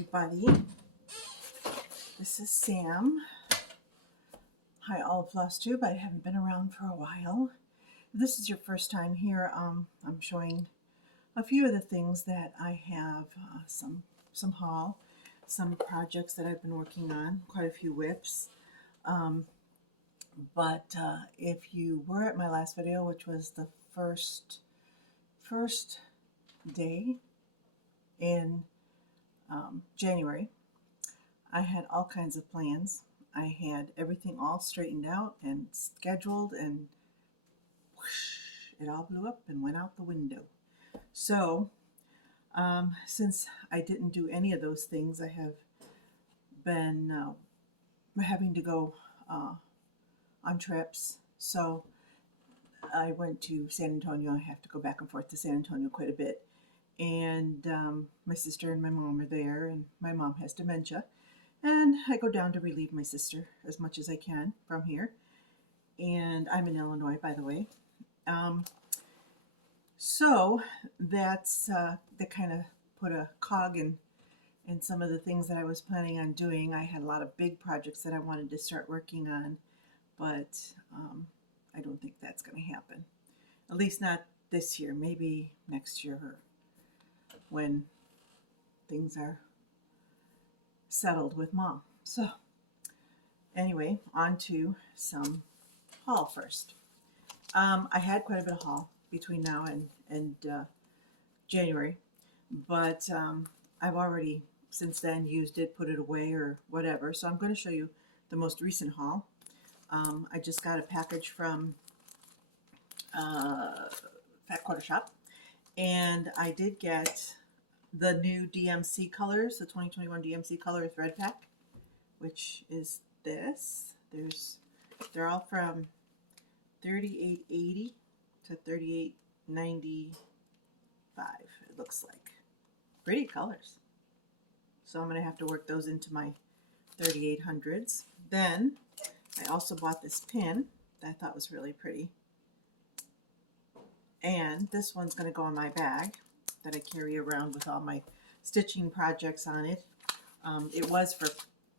everybody. This is Sam. Hi, all of Flosstube. I haven't been around for a while. If this is your first time here, I'm showing a few of the things that I have, some haul, some projects that I've been working on, quite a few whips. But if you were at my last video, which was the first day in January, I had all kinds of plans. I had everything all straightened out and scheduled, and whoosh, it all blew up and went out the window. So since I didn't do any of those things, I have been having to go on trips. So I went to San Antonio. I have to go back and forth to San Antonio quite a bit. And my sister and my mom are there, and my mom has dementia. And I go down to relieve my sister as much as I can from here. And I'm in Illinois, by the way. So that's that kind of put a cog in some of the things that I was planning on doing. I had a lot of big projects that I wanted to start working on, but I don't think that's going to happen. At least not this year, maybe next year or when things are settled with Mom. So anyway, on to some haul first. I had quite a bit of haul between now and January, but I've already since then used it, put it away or whatever. So I'm going to show you the most recent haul. I just got a package from Fat Quarter Shop, and I did get the new DMC colors, the 2021 DMC color thread pack, which is this. They're all from $38.80 to $38.95. It looks like pretty colors. So I'm gonna have to work those into my 3800s. Then I also bought this pin that I thought was really pretty, and this one's gonna go in my bag that I carry around with all my stitching projects on it. It was for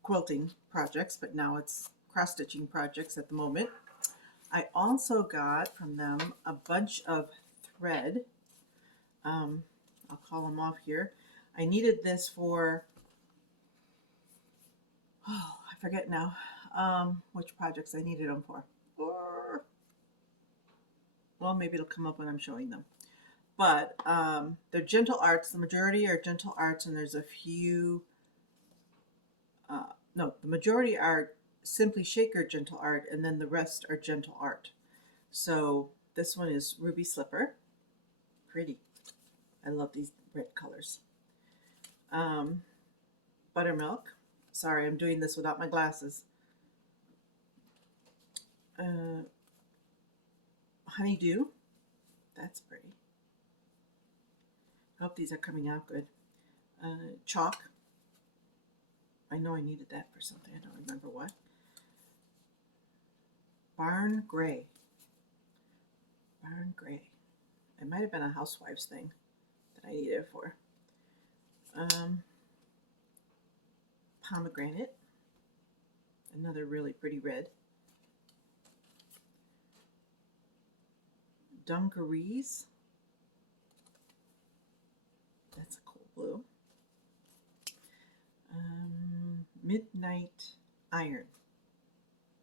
quilting projects, but now it's cross-stitching projects at the moment. I also got from them a bunch of thread. I'll call them off here. I needed this for, I forget now which projects I needed them for. Or, well, maybe it'll come up when I'm showing them. But they're gentle arts. The majority are gentle arts, and there's a few, no, the majority are Simply Shaker gentle art, and then the rest are gentle art. So this one is Ruby Slipper. Pretty. I love these red colors. Buttermilk. Sorry, I'm doing this without my glasses. Honeydew. That's pretty. I hope these are coming out good. Chalk. I know I needed that for something. I don't remember what. Barn Gray. Barn Gray. It might have been a housewives thing that I needed it for. Pomegranate. Another really pretty red. Dungarees. That's a cool blue. Midnight Iron.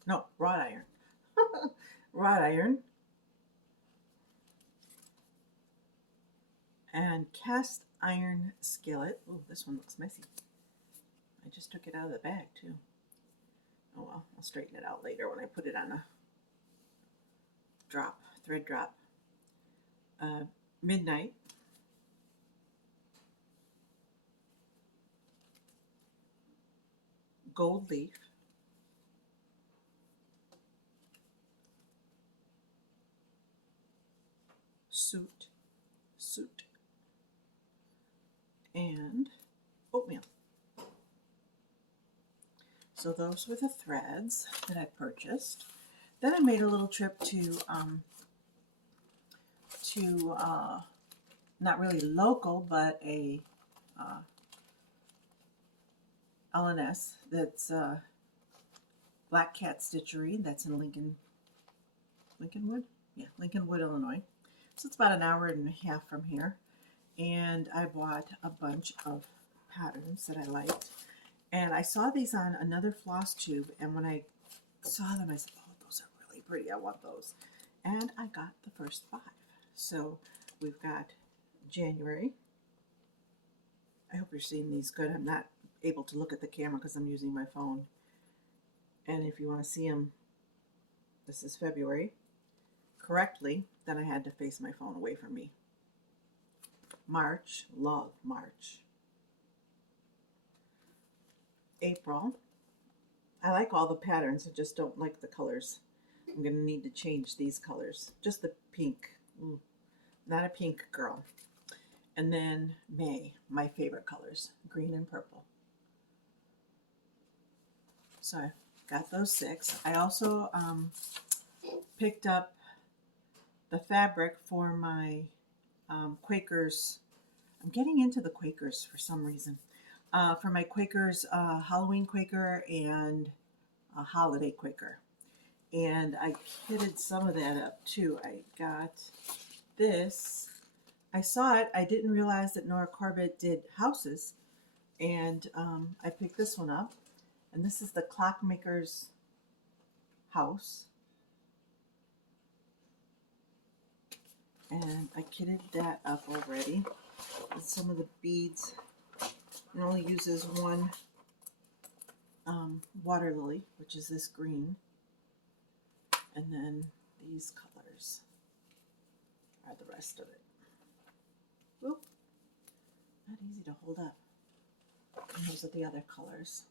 No, Wrought Iron. Wrought Iron. And Cast Iron Skillet. Ooh, this one looks messy. I just took it out of the bag too. Oh well, I'll straighten it out later when I put it on a thread drop. Midnight. Gold leaf. Suit, and oatmeal. So those were the threads that I purchased. Then I made a little trip to not really local, but a LNS. That's Black Cat Stitchery. That's in Lincolnwood? Yeah, Lincolnwood, Illinois. So it's about an hour and a half from here. And I bought a bunch of patterns that I liked. And I saw these on another Flosstube, and when I saw them, I said, oh, those are really pretty. I want those. And I got the first 5. So we've got January. I hope you're seeing these good. I'm not able to look at the camera because I'm using my phone. And if you want to see them, this is February correctly, then I had to face my phone away from me. March, love March. April, I like all the patterns, I just don't like the colors. I'm going to need to change these colors. Just the pink. Ooh, not a pink girl. And then May, my favorite colors, green and purple. So I got those 6. I also picked up the fabric for my Quakers. I'm getting into the Quakers for some reason. For my Quakers, Halloween Quaker and a Holiday Quaker. And I kitted some of that up too. I got this. I saw it. I didn't realize that Nora Corbett did houses. And I picked this one up. And this is the Clockmaker's house. And I kitted that up already with some of the beads. It only uses one water lily, which is this green. And then these colors are the rest of it. Oop, not easy to hold up. And those are the other colors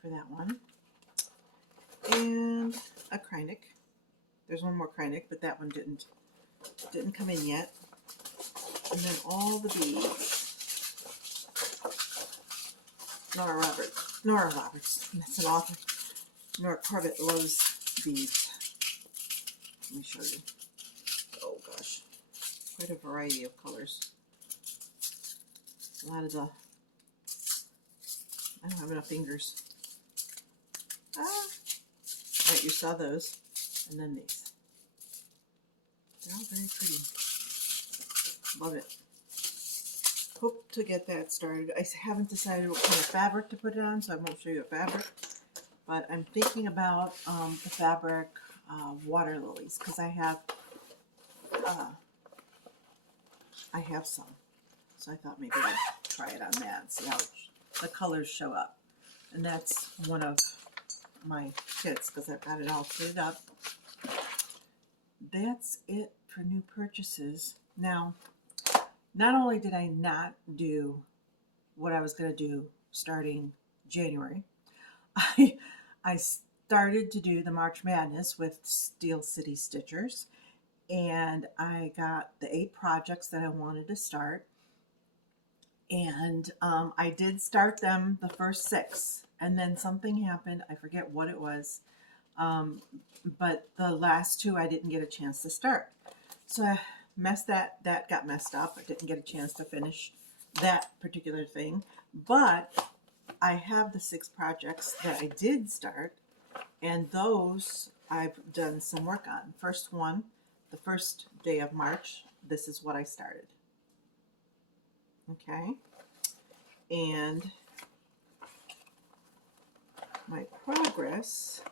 for that one. And a Krynic. There's one more Krynic, but that one didn't come in yet. And then all the beads. Nora Roberts, that's an author. Nora Corbett loves beads. Let me show you. Oh gosh, quite a variety of colors. A lot of the, I don't have enough fingers. Right, you saw those. And then these. They're all very pretty. Love it. Hope to get that started. I haven't decided what kind of fabric to put it on, so I won't show you the fabric. But I'm thinking about the fabric water lilies, because I have some. So I thought maybe I'd try it on that and see how the colors show up. And that's one of my kits, because I've got it all fitted up. That's it for new purchases. Now, not only did I not do what I was going to do starting January, I started to do the March Madness with Steel City Stitchers, and I got the 8 projects that I wanted to start, and I did start them the first 6, and then something happened. I forget what it was, but the last 2 I didn't get a chance to start. So I that got messed up. I didn't get a chance to finish that particular thing, but I have the 6 projects that I did start, and those I've done some work on. First one, the first day of March, this is what I started. Okay, and my progress,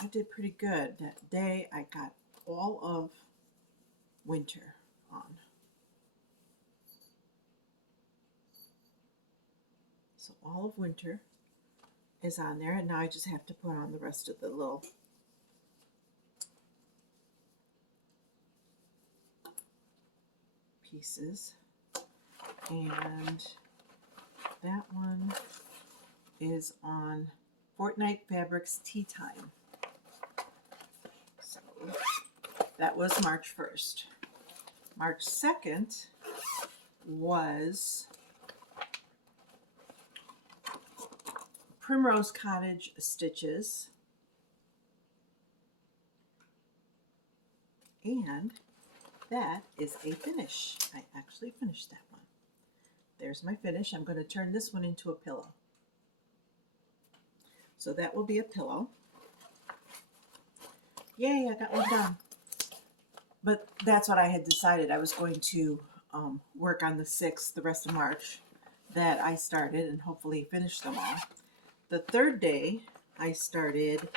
I did pretty good. That day I got all of winter on. So all of winter is on there, and now I just have to put on the rest of the little pieces. And that one is on Fortnite Fabrics Tea Time. So that was March 1st. March 2nd was Primrose Cottage Stitches, and that is a finish. I actually finished that one. There's my finish. I'm going to turn this one into a pillow. So that will be a pillow. Yay, I got one done. But that's what I had decided. I was going to work on the 6th, the rest of March, that I started, and hopefully finish them all. The 3rd day, I started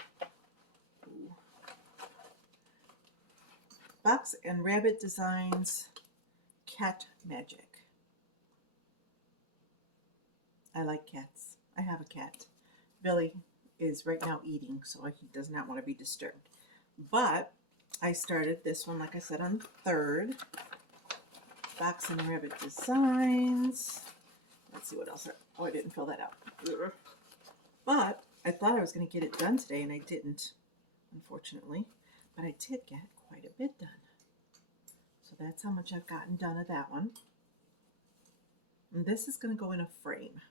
Box and Rabbit Designs Cat Magic. I like cats. I have a cat. Billy is right now eating, so he does not want to be disturbed. But I started this one, like I said, on the 3rd. Box and Rabbit Designs. Let's see what else. Oh, I didn't fill that out. But I thought I was going to get it done today, and I didn't, unfortunately. But I did get quite a bit done. So that's how much I've gotten done of that one. And this is going to go in a frame.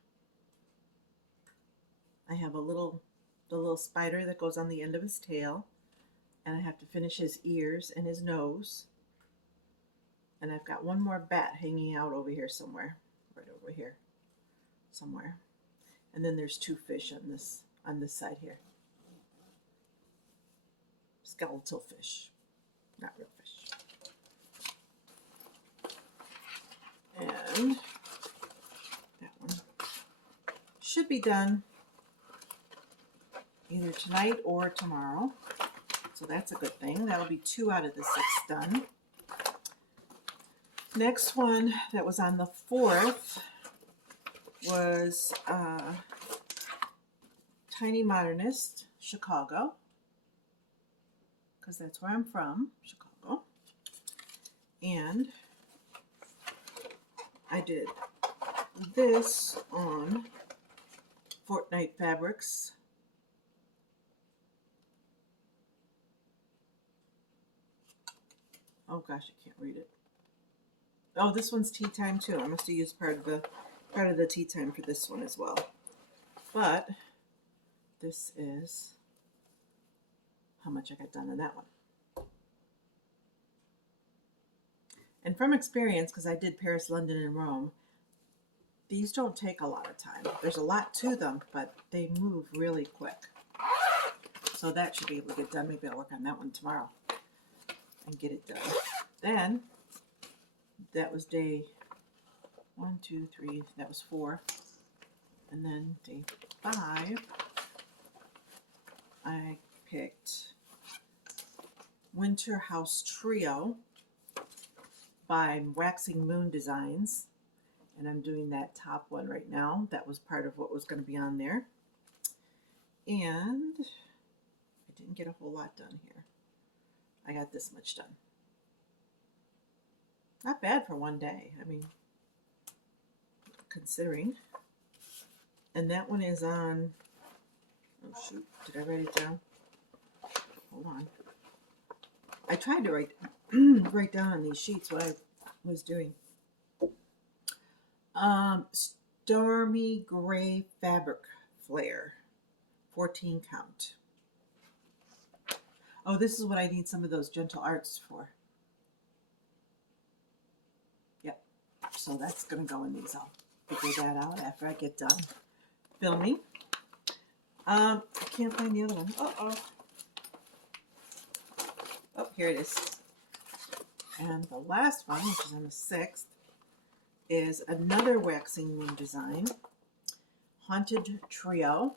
I have the little spider that goes on the end of his tail. And I have to finish his ears and his nose. And I've got one more bat hanging out over here somewhere. Right over here. Somewhere. And then there's 2 fish on this side here. Skeletal fish. Not real fish. And that one should be done either tonight or tomorrow. So that's a good thing. That'll be 2 out of the 6 done. Next one that was on the 4th was Tiny Modernist, Chicago. Because that's where I'm from, Chicago. And I did this on Fortnite Fabrics. Oh gosh, I can't read it. Oh, this one's tea time too. I must have used part of the tea time for this one as well. But this is how much I got done on that one. And from experience, because I did Paris, London, and Rome, these don't take a lot of time. There's a lot to them, but they move really quick. So that should be able to get done. Maybe I'll work on that one tomorrow and get it done. Then, that was day 1, 2, 3, that was 4. And then day 5, I picked Winter House Trio by Waxing Moon Designs. And I'm doing that top one right now. That was part of what was going to be on there. And I didn't get a whole lot done here. I got this much done. Not bad for one day. I mean, considering. And that one is on, oh shoot, did I write it down? Hold on. I tried to write down on these sheets what I was doing. Stormy Gray Fabric Flare, 14 count. Oh, this is what I need some of those gentle arts for. Yep. So that's going to go in these. I'll figure that out after I get done filming. I can't find the other one. Uh-oh. Oh, here it is. And the last one, which is on the 6th, is another Waxing Moon design, Haunted Trio.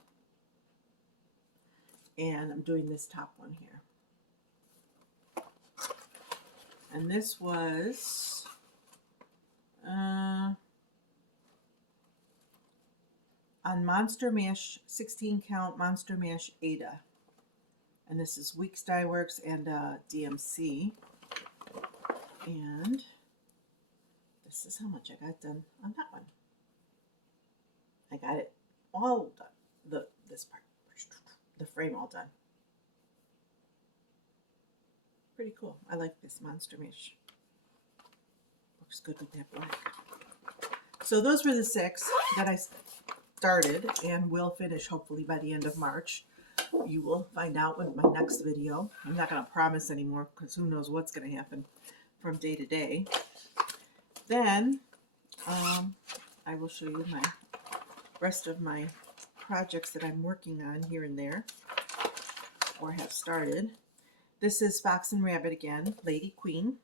And I'm doing this top one here. And this was on Monster Mash, 16 count Monster Mash Ada. And this is Weeks Dye Works and DMC. And this is how much I got done on that one. I got it all done. This part, the frame all done. Pretty cool. I like this Monster Mash. Looks good with that black. So those were the 6 that I started and will finish hopefully by the end of March. You will find out with my next video. I'm not going to promise anymore because who knows what's going to happen from day to day. Then I will show you my rest of my projects that I'm working on here and there, or have started. This is Fox and Rabbit again, Lady Queen.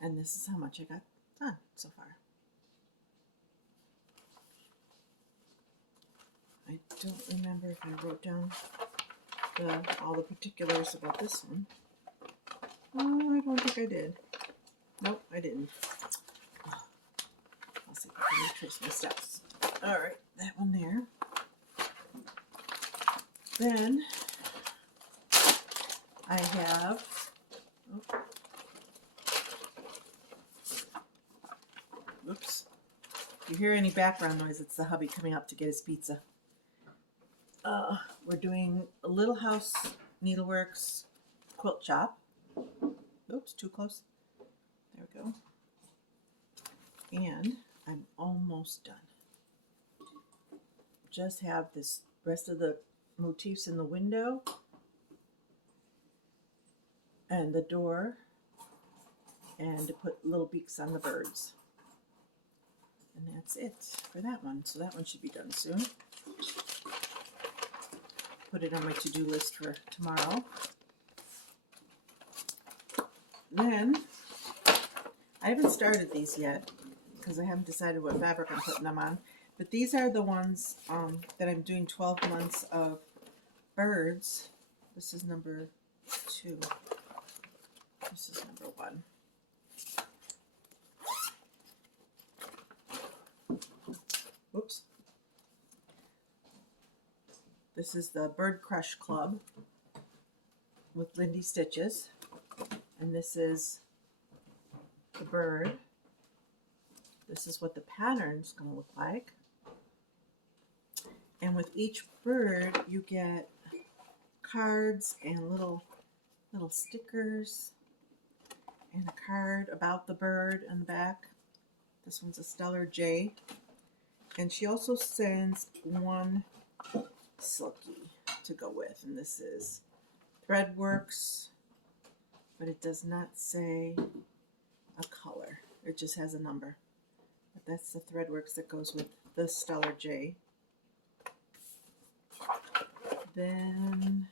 And this is how much I got done so far. I don't remember if I wrote down all the particulars about this one. Oh, I don't think I did. Nope, I didn't. I'll see if I can retrace my steps. All right, that one there. Then I have, oops. If you hear any background noise, it's the hubby coming up to get his pizza. We're doing a Little House Needleworks quilt shop. Oops, too close. There we go. And I'm almost done. Just have this rest of the motifs in the window and the door, and to put little beaks on the birds. And that's it for that one. So that one should be done soon. Put it on my to-do list for tomorrow. Then, I haven't started these yet because I haven't decided what fabric I'm putting them on. But these are the ones that I'm doing 12 months of birds. This is number 2. This is number 1. Oops. This is the Bird Crush Club with Lindy Stitches. And this is the bird. This is what the pattern's going to look like. And with each bird, you get cards and little stickers and a card about the bird on the back. This one's a Stellar J. And she also sends one Silky to go with, and this is Threadworks, but it does not say a color. It just has a number. But that's the Threadworks that goes with the Stellar J. Then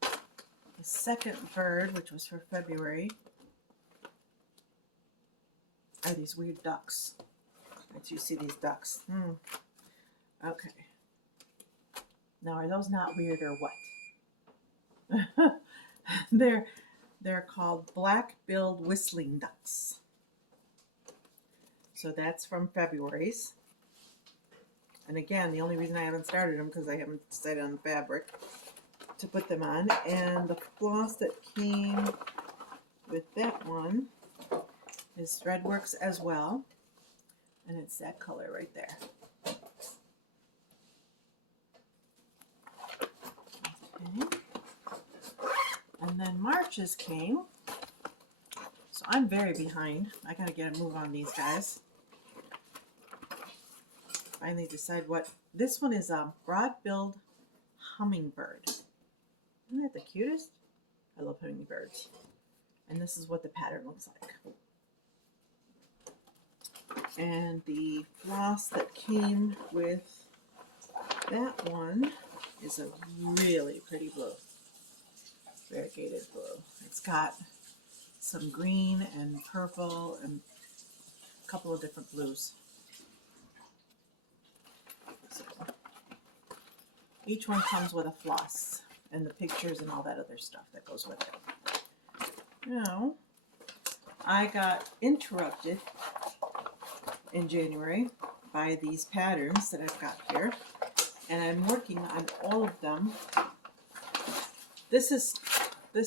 the second bird, which was for February, are these weird ducks. As you see these ducks. Okay. Now, are those not weird or what? They're called black-billed whistling ducks. So that's from February's. And again, the only reason I haven't started them because I haven't decided on the fabric to put them on. And the floss that came with that one is Threadworks as well. And it's that color right there. Okay. And then March's came. So I'm very behind. I gotta get a move on these guys. Finally decide what. This one is a broad-billed hummingbird. Isn't that the cutest? I love hummingbirds. And this is what the pattern looks like. And the floss that came with that one is a really pretty blue. Variegated blue. It's got some green and purple and a couple of different blues. So each one comes with a floss and the pictures and all that other stuff that goes with it. Now, I got interrupted in January by these patterns that I've got here, and I'm working on all of them. This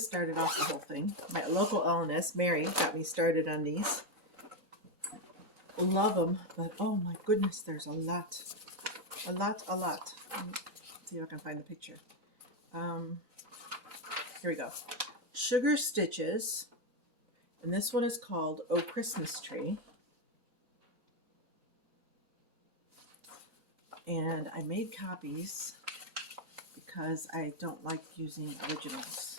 started off the whole thing. My local LNS, Mary, got me started on these. Love them, but oh my goodness, there's a lot. Let's see if I can find the picture. Here we go. Sugar Stitches, and this one is called Oh Christmas Tree. And I made copies because I don't like using originals.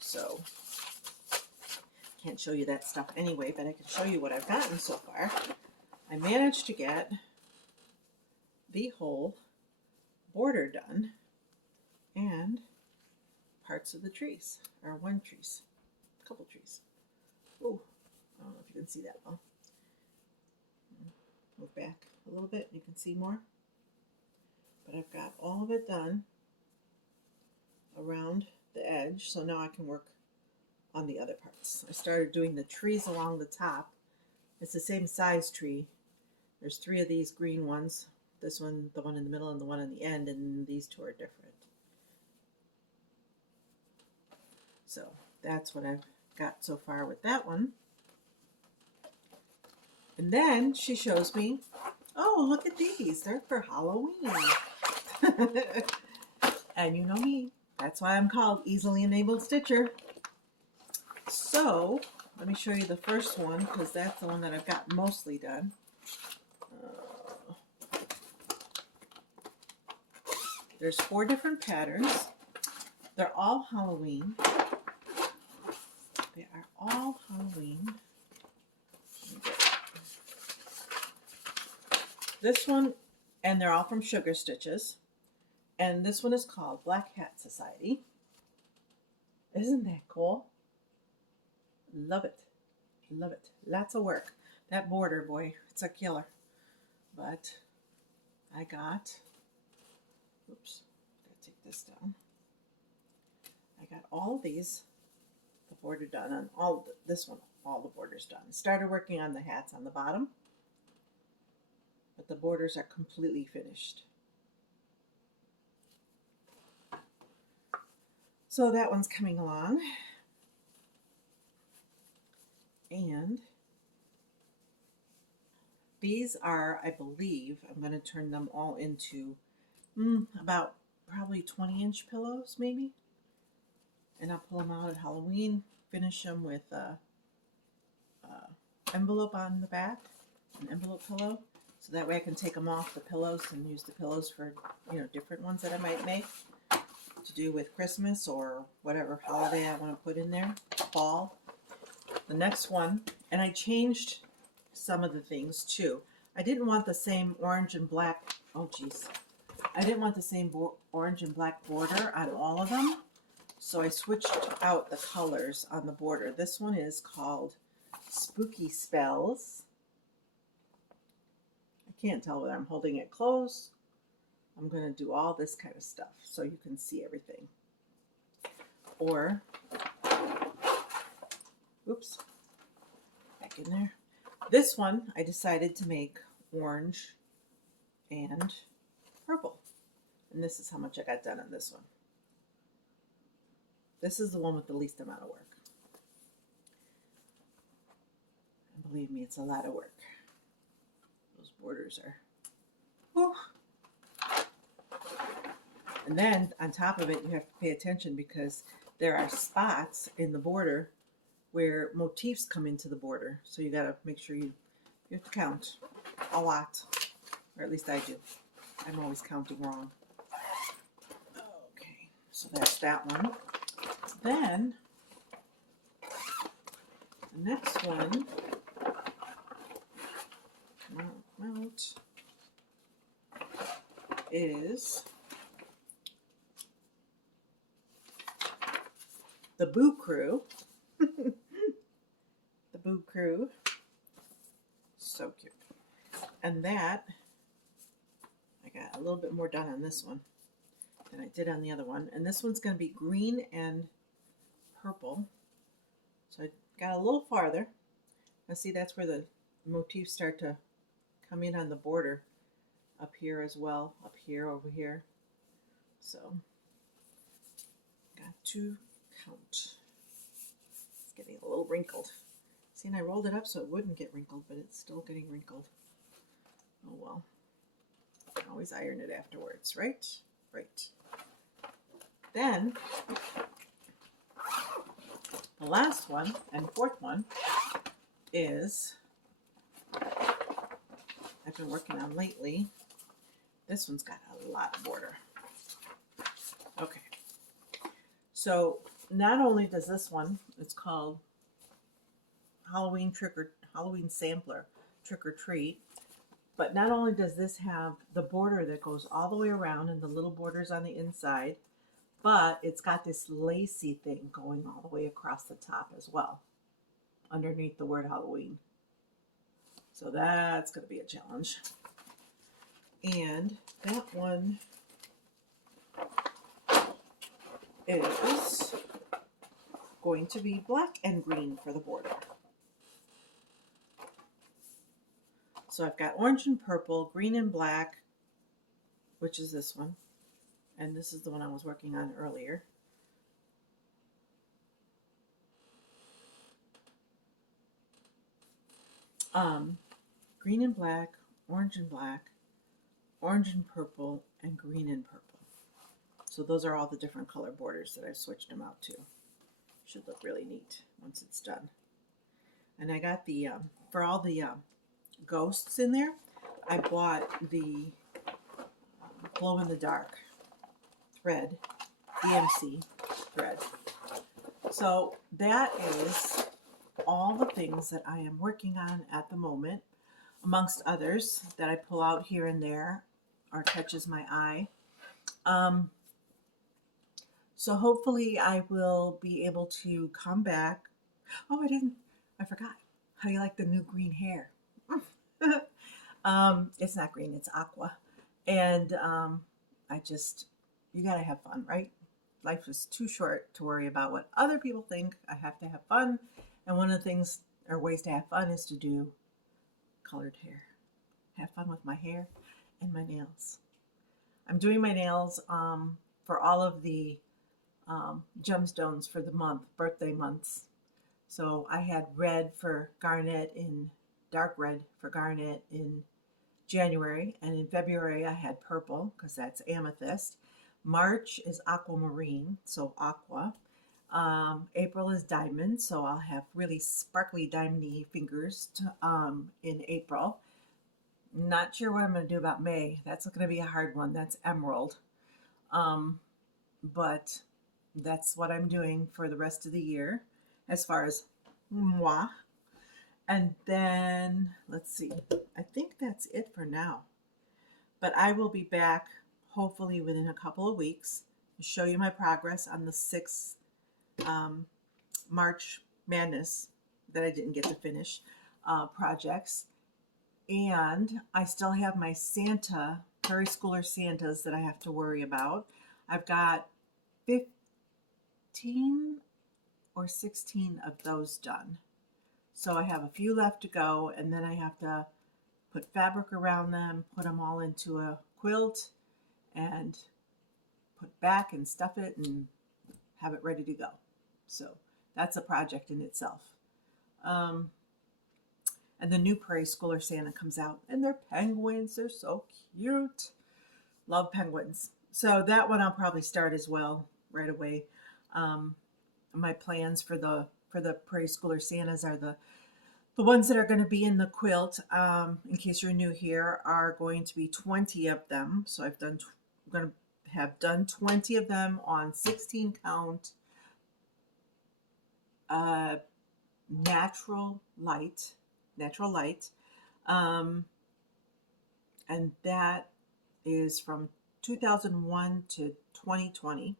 So, can't show you that stuff anyway, but I can show you what I've gotten so far. I managed to get the whole border done and parts of the trees, or one trees, a couple trees. Oh, I don't know if you can see that well. Move back a little bit, you can see more. But I've got all of it done around the edge, so now I can work on the other parts. I started doing the trees along the top. It's the same size tree. There's 3 of these green ones. This one, the one in the middle, and the one on the end, and these 2 are different. So that's what I've got so far with that one. And then she shows me, oh, look at these. They're for Halloween. And you know me. That's why I'm called Easily Enabled Stitcher. So let me show you the first one, because that's the one that I've got mostly done. There's 4 different patterns. They're all Halloween. They are all Halloween. This one, and they're all from Sugar Stitches. And this one is called Black Hat Society. Isn't that cool? Love it. Love it. Lots of work. That border, boy, it's a killer. But I got, oops, gotta take this down. I got all of these, the border done on all, this one, all the borders done. Started working on the hats on the bottom, but the borders are completely finished. So that one's coming along. And these are, I believe, I'm going to turn them all into about probably 20-inch pillows, maybe. And I'll pull them out at Halloween, finish them with envelope on the back, an envelope pillow. So that way I can take them off the pillows and use the pillows for, you know, different ones that I might make to do with Christmas or whatever holiday I want to put in there, fall. The next one, and I changed some of the things too. I didn't want the same orange and black, oh geez. I didn't want the same orange and black border on all of them. So I switched out the colors on the border. This one is called Spooky Spells. I can't tell whether I'm holding it close. I'm going to do all this kind of stuff so you can see everything. Or, oops, back in there. This one I decided to make orange and purple. And this is how much I got done on this one. This is the one with the least amount of work. And believe me, it's a lot of work. Those borders are, whew. And then on top of it, you have to pay attention because there are spots in the border where motifs come into the border. So you got to make sure you have to count a lot, or at least I do. I'm always counting wrong. Okay, so that's that one. Then the next one, come out, is the Boo Crew. The Boo Crew. So cute. And that, I got a little bit more done on this one than I did on the other one. And this one's going to be green and purple. So I got a little farther. Now see, that's where the motifs start to come in on the border. Up here as well. Up here, over here. So, got to count. It's getting a little wrinkled. See, and I rolled it up so it wouldn't get wrinkled, but it's still getting wrinkled. Oh well. I can always iron it afterwards, right? Right. Then, the last one, and fourth one, is, I've been working on lately. This one's got a lot of border. Okay. So, not only does this one, it's called Halloween Sampler Trick or Treat. But not only does this have the border that goes all the way around and the little borders on the inside, but it's got this lacy thing going all the way across the top as well, underneath the word Halloween. So that's going to be a challenge. And that one is going to be black and green for the border. So I've got orange and purple, green and black, which is this one. And this is the one I was working on earlier. Green and black, orange and black, orange and purple, and green and purple. So those are all the different color borders that I've switched them out to. Should look really neat once it's done. And I got the, for all the ghosts in there, I bought the glow-in-the-dark thread, DMC thread. So that is all the things that I am working on at the moment, amongst others that I pull out here and there or catches my eye. So hopefully I will be able to come back. Oh, I forgot. How do you like the new green hair? It's not green, it's aqua. And you gotta have fun, right? Life is too short to worry about what other people think. I have to have fun. And one of the things or ways to have fun is to do colored hair. Have fun with my hair and my nails. I'm doing my nails for all of the gemstones for the month, birthday months. So I had red for garnet in dark red for garnet in January, and in February I had purple because that's amethyst. March is aquamarine, so aqua. April is diamond, so I'll have really sparkly diamondy fingers in April. Not sure what I'm going to do about May. That's going to be a hard one. That's emerald. But that's what I'm doing for the rest of the year as far as moi. And then, let's see, I think that's it for now. But I will be back hopefully within a couple of weeks to show you my progress on the 6 March Madness that I didn't get to finish projects. And I still have my Santa, Prairie Schooler Santas that I have to worry about. I've got 15 or 16 of those done. So I have a few left to go, and then I have to put fabric around them, put them all into a quilt, and put back and stuff it and have it ready to go. So that's a project in itself. And the new Prairie Schooler Santa comes out, and they're penguins. They're so cute. Love penguins. So that one I'll probably start as well right away. My plans for the Prairie Schooler Santas are the ones that are going to be in the quilt. In case you're new here, are going to be 20 of them. So I'm going to have done 20 of them on 16 count natural light. And that is from 2001 to 2020.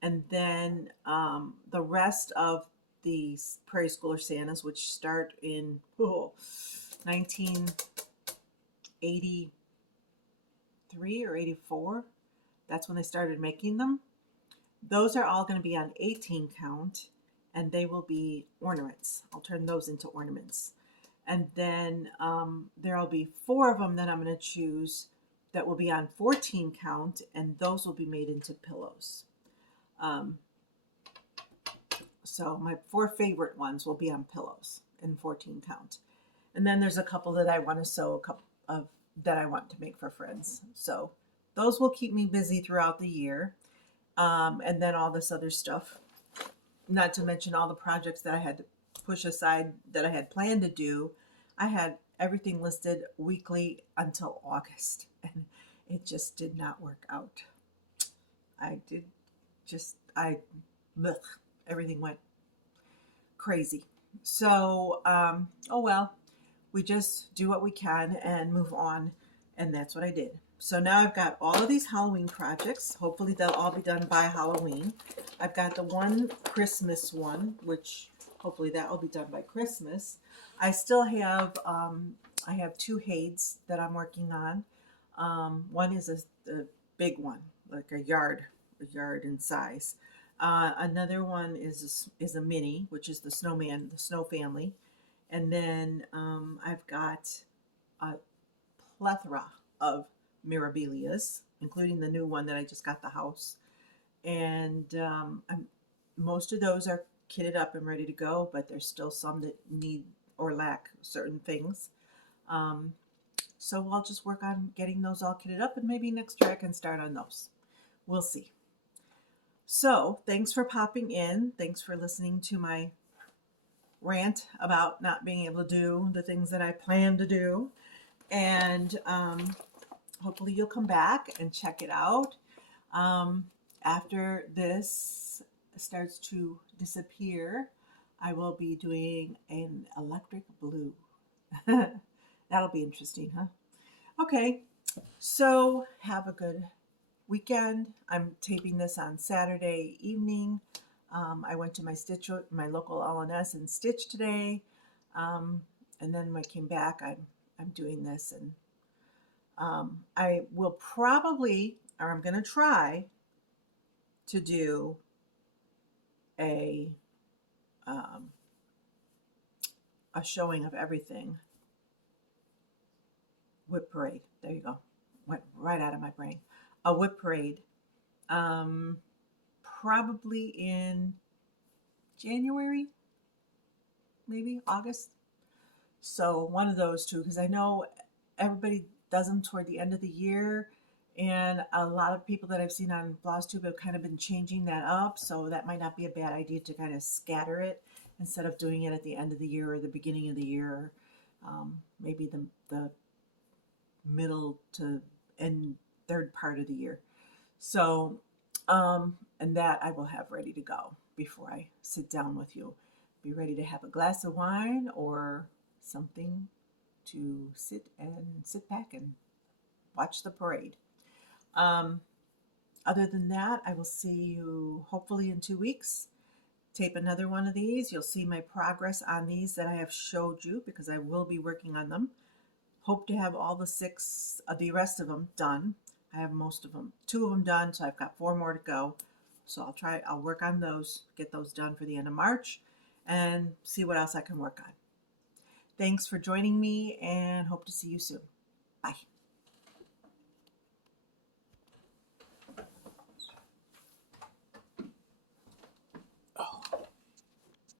And then the rest of the Prairie Schooler Santas, which start in 1983 or 84, that's when they started making them. Those are all going to be on 18 count, and they will be ornaments. I'll turn those into ornaments. And then there'll be 4 of them that I'm going to choose that will be on 14 count, and those will be made into pillows. So my 4 favorite ones will be on pillows in 14 count. And then there's a couple that I want to sew, a couple of that I want to make for friends. So those will keep me busy throughout the year. And then all this other stuff, not to mention all the projects that I had to push aside that I had planned to do. I had everything listed weekly until August, and it just did not work out. Everything went crazy. So, oh well, we just do what we can and move on. And that's what I did. So now I've got all of these Halloween projects. Hopefully they'll all be done by Halloween. I've got the one Christmas one, which hopefully that will be done by Christmas. I still have, I have two Hades that I'm working on. One is a big one, like a yard in size. Another one is a mini, which is the snowman, the snow family. And then I've got a plethora of mirabilias, including the new one that I just got the house. And most of those are kitted up and ready to go, but there's still some that need or lack certain things. So I'll just work on getting those all kitted up, and maybe next year I can start on those. We'll see. So thanks for popping in. Thanks for listening to my rant about not being able to do the things that I plan to do. And hopefully you'll come back and check it out. After this starts to disappear, I will be doing an electric blue. That'll be interesting, huh? Okay, so have a good weekend. I'm taping this on Saturday evening. I went to my local LNS and stitch today, and then when I came back, I'm doing this, and I will probably, or I'm going to try to do a showing of everything. Whip parade. There you go. Went right out of my brain. A whip parade. Probably in January, maybe August. So one of those two, because I know everybody does them toward the end of the year, and a lot of people that I've seen on Flosstube have kind of been changing that up, so that might not be a bad idea to kind of scatter it instead of doing it at the end of the year or the beginning of the year, maybe the middle to end third part of the year. So, and that I will have ready to go before I sit down with you. Be ready to have a glass of wine or something to sit back and watch the parade. Other than that, I will see you hopefully in 2 weeks. Tape another one of these. You'll see my progress on these that I have showed you, because I will be working on them. Hope to have all the rest of them done. I have most of them, 2 of them done, so I've got 4 more to go. So I'll work on those, get those done for the end of March, and see what else I can work on. Thanks for joining me, and hope to see you soon. Bye.